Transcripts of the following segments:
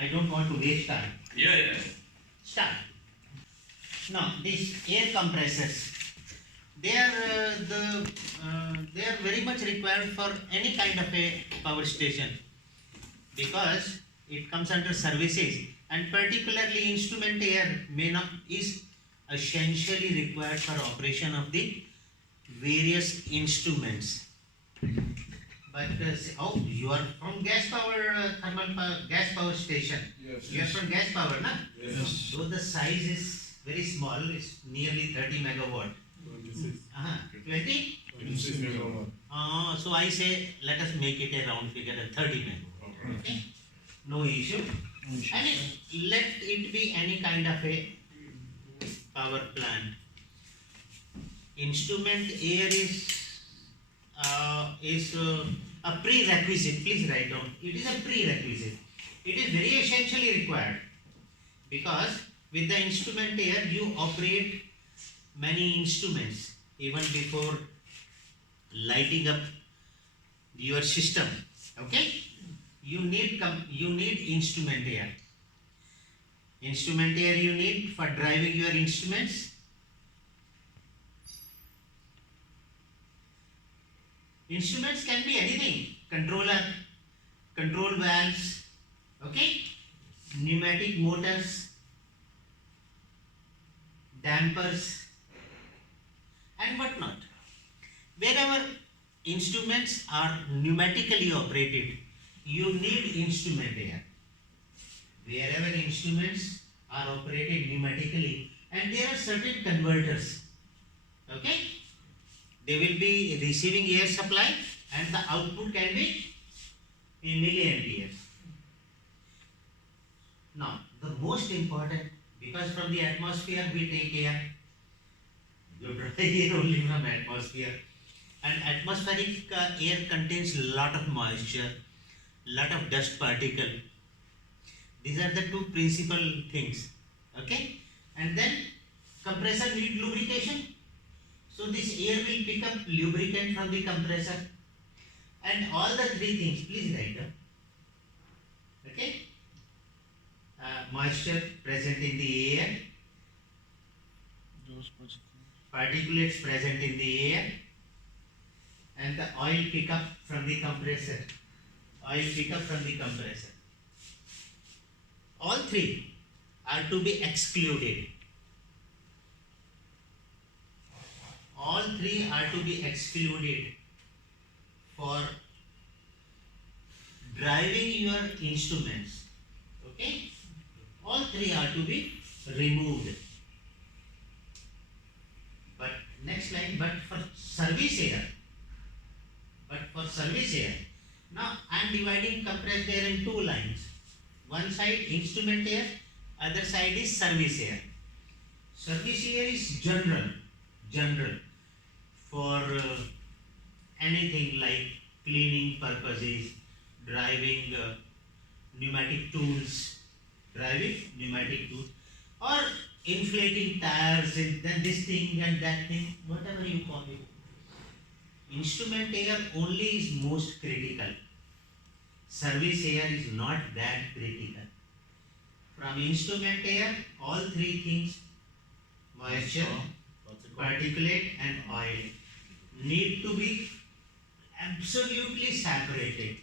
I don't want to waste time. Yeah. Start. Now, these air compressors, they are they are very much required for any kind of a power station because it comes under services, and particularly instrument air may not is essentially required for operation of the various instruments. But oh, you are from gas power gas power station. Yes. You are from gas power, na? Yes. So the size is very small. It's nearly 30 megawatt. 26. 20? 26 megawatt. So I say let us make it a round figure at 30 megawatt. Okay? No issue. And let it be any kind of a power plant. Instrument air is a prerequisite. Please write down. It is a prerequisite. It is very essentially required because with the instrument air you operate many instruments even before lighting up your system. Okay? You need instrument air. Instrument air you need for driving your instruments. Instruments can be anything. Controller, control valves, okay? Pneumatic motors, dampers, and whatnot. Wherever instruments are pneumatically operated, you need instrument air. Wherever instruments are operated pneumatically, and there are certain converters, okay? They will be receiving air supply and the output can be in milliamperes. Now, the most important, because from the atmosphere we take air, you dry air only from atmosphere, and atmospheric air contains a lot of moisture, lot of dust particle. These are the two principal things, okay? And then compressor need lubrication. So this air will pick up lubricant from the compressor, and all the three things, please write down. Okay? Moisture present in the air, particulates present in the air, and the oil pick up from the compressor. Oil pick up from the compressor. All three are to be excluded. All three are to be excluded for driving your instruments. Okay? All three are to be removed. But next line, but for service air. Now I am dividing compressed air in two lines. One side instrument air, other side is service air. Service air is general. For anything like cleaning purposes, driving pneumatic tools, or inflating tires, and then this thing and that thing, whatever you call it. Instrument air only is most critical. Service air is not that critical. From instrument air, all three things, moisture, particulate and oil, need to be absolutely separated.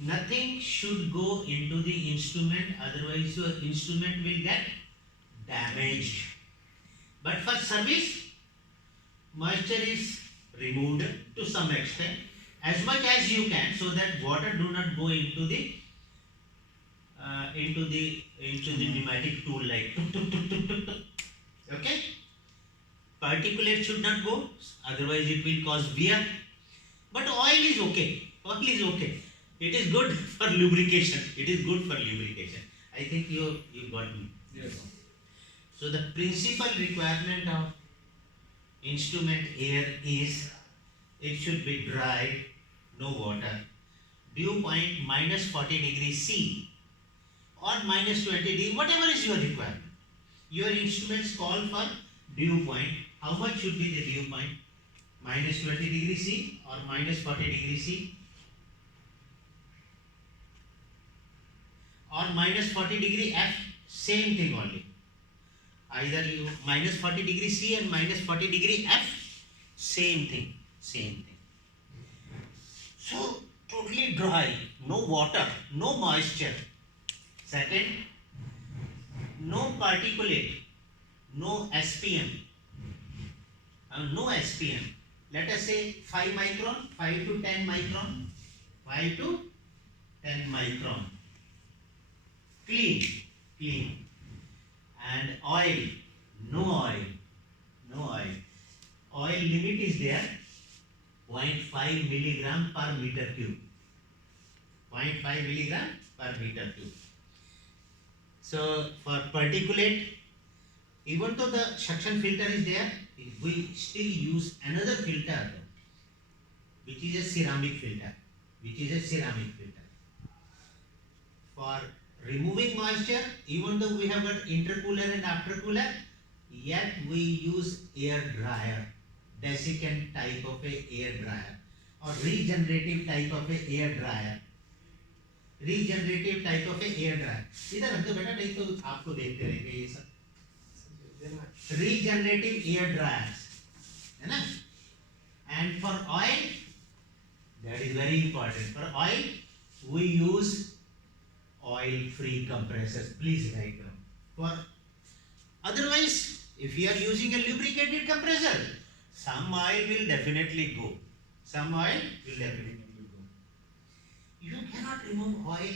Nothing should go into the instrument, otherwise your instrument will get damaged. But for service, moisture is removed to some extent, as much as you can, so that water do not go into the pneumatic tool like tuk tuk tuk tuk tuk tuk. Okay? Particulate should not go, otherwise it will cause wear. But oil is okay. It is good for lubrication. I think you got me. Yes. So the principal requirement of instrument air is it should be dry, no water. Dew point minus 40 degrees C or minus 20 degrees, whatever is your requirement. Your instruments call for dew point. How much should be the dew point? Minus 20 degrees C or minus 40 degrees C? or minus 40 degree F, same thing only. Either you minus 40 degree C and minus 40 degree F, same thing, same thing. So totally dry, no water, no moisture. Second, no particulate, no SPM, no SPM. Let us say 5 micron, 5 to 10 micron, 5 to 10 micron. Clean, clean. And oil, no oil, no oil. Oil limit is there, 0.5 milligram per meter cube. 0.5 milligram per meter cube. So for particulate, even though the suction filter is there, we still use another filter, which is a ceramic filter. For removing moisture, even though we have got intercooler and aftercooler, yet we use air dryer, desiccant type of a air dryer, or regenerative type of a air dryer. इधर हम तो बेटा नहीं तो आपको देखते रहेंगे ये सब regenerative air dryers, है ना? And for oil, that is very important. For oil, we use oil-free compressors. Please write down. For otherwise, if you are using a lubricated compressor, some oil will definitely go. You cannot remove oil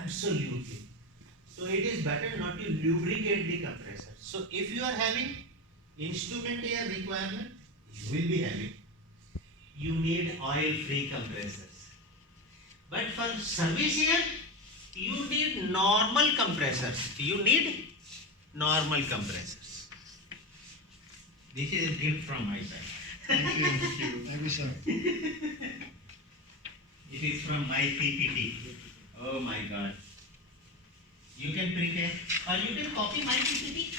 absolutely. So it is better not to lubricate the compressor. So if you are having instrument air requirement, you will be having. You need oil-free compressors. But for service air, you need normal compressors. This is a gift from my side. Thank you, sir. It is from my PPT. Oh my God. You can prepare or you can copy my PPT.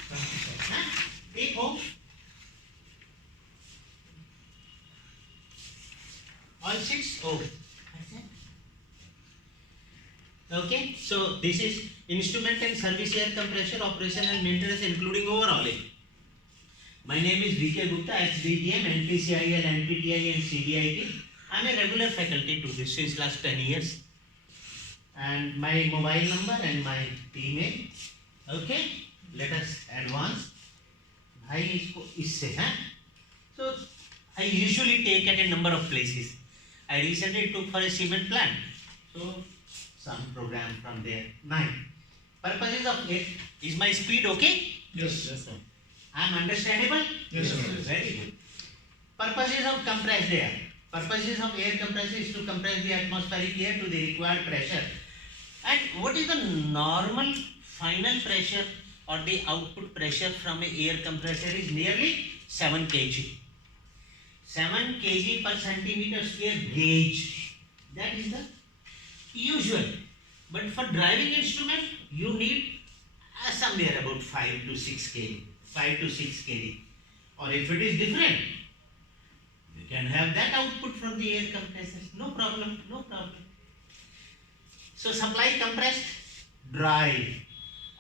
Take home. All 6? Oh. Okay. So this is instrument and service air compressor operation and maintenance including overhauling. My name is VK Gupta, SDGM, NPCIL, NPTI and CBIT. I am a regular faculty to this since last 10 years. And my mobile number and my email. Okay, let us advance. भाई इसको इससे हैं. So I usually take at a number of places. I recently took for a cement plant. So some program from there. 9. Purposes of it. Is my speed okay? Yes, sir. I am understandable? Yes, sir. Very good. Purposes of compressed air. Purposes of air compressor is to compress the atmospheric air to the required pressure. And what is the normal final pressure or the output pressure from an air compressor is nearly 7 kg. 7 kg per centimeter square gauge. That is the usual. But for driving instrument, you need somewhere about 5 to 6 kg. 5 to 6 kg. Or if it is different, you can have that output from the air compressors. No problem. So supply compressed, dry,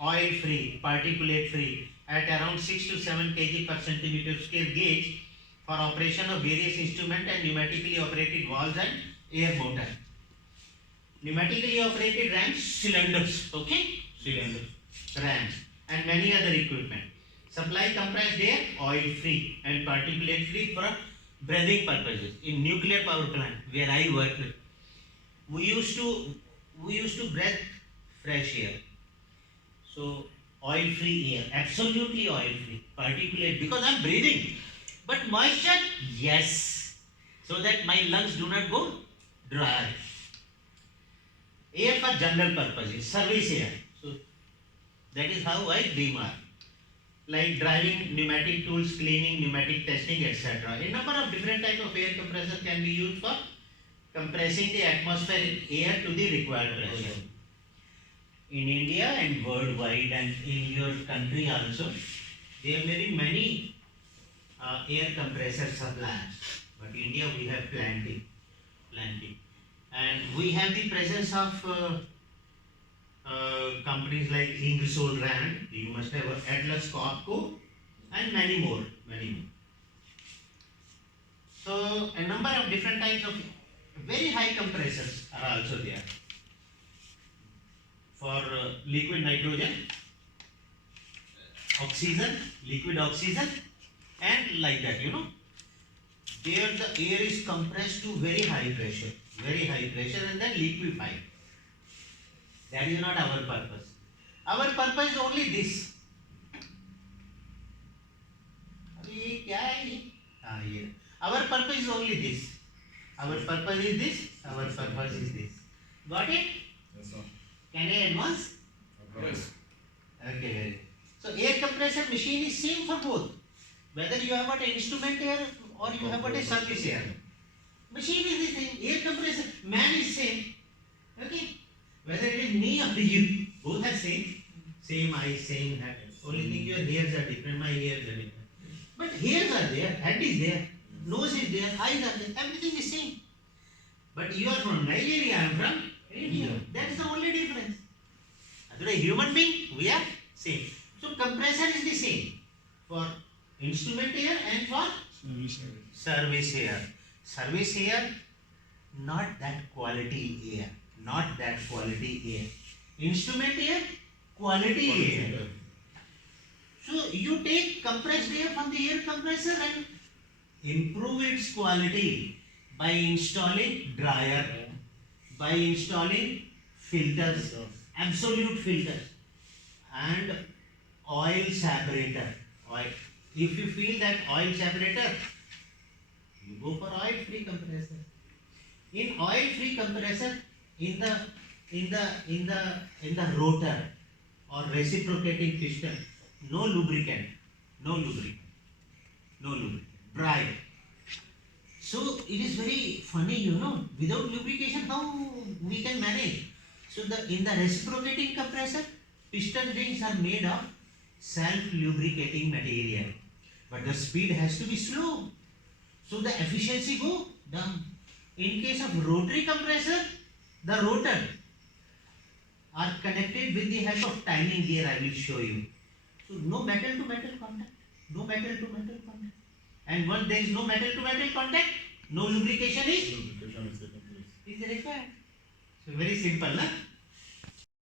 oil free, particulate free at around 6 to 7 kg per centimeter square gauge for operation of various instrument and pneumatically operated valves and air motor. Pneumatically operated rams, cylinders, okay? Rams and many other equipment. Supply compressed air, oil free and particulate free for breathing purposes. In nuclear power plant where I worked, we used to breathe fresh air. So oil free air, absolutely oil free, particulate because I am breathing. But moisture, yes, so that my lungs do not go dry. Air for general purposes, service air. So that is how I remark. Like driving pneumatic tools, cleaning, pneumatic testing, etc. A number of different types of air compressor can be used for compressing the atmospheric air to the required pressure. In India and worldwide and in your country also, there may be many air compressor suppliers, but India we have plenty. And we have the presence of companies like Ingersoll Rand, you must have heard Atlas Copco, and many more, many more. So a number of different types of very high compressors are also there for liquid nitrogen, oxygen, liquid oxygen, and like that, you know. There the air is compressed to very high pressure, and then liquefied. That is not our purpose. Our purpose is only this. अभी क्या है ये? हाँ ये. Our purpose is only this. Our purpose is this. Our purpose is this. Got it? Yes, sir. Can I advance? Yes. Okay, very good. So air compressor machine is same for both. Whether you have got an instrument air or you have got a service air. Machine is the same. Air compressor, man is same. Okay. Whether it is me or you, both are same. Same eyes, same head. Only thing your hairs are different. My hairs are different. But hairs are there, head is there, nose is there, eyes are there. Everything is same. But you are from Nigeria, I am from India. That is the only difference. Otherwise, human being, we are same. So compressor is the same for instrument air and for service air. Service air, not that quality air. Not that quality air. Instrument air, quality air. So you take compressed air from the air compressor and improve its quality by installing dryer, by installing filters, absolute filters, and oil separator. Oil. If you feel that oil separator, you go for oil-free compressor. In oil-free compressor, in the rotor or reciprocating piston, no lubricant, dry. So it is very funny, you know, without lubrication how we can manage. So in the reciprocating compressor, piston rings are made of self-lubricating material, but the speed has to be slow, so the efficiency go down. In case of rotary compressor, the rotor are connected with the help of timing gear. I will show you. So no metal to metal contact, no metal to metal contact, and once there is no metal to metal contact, no lubrication is required. So very simple, na?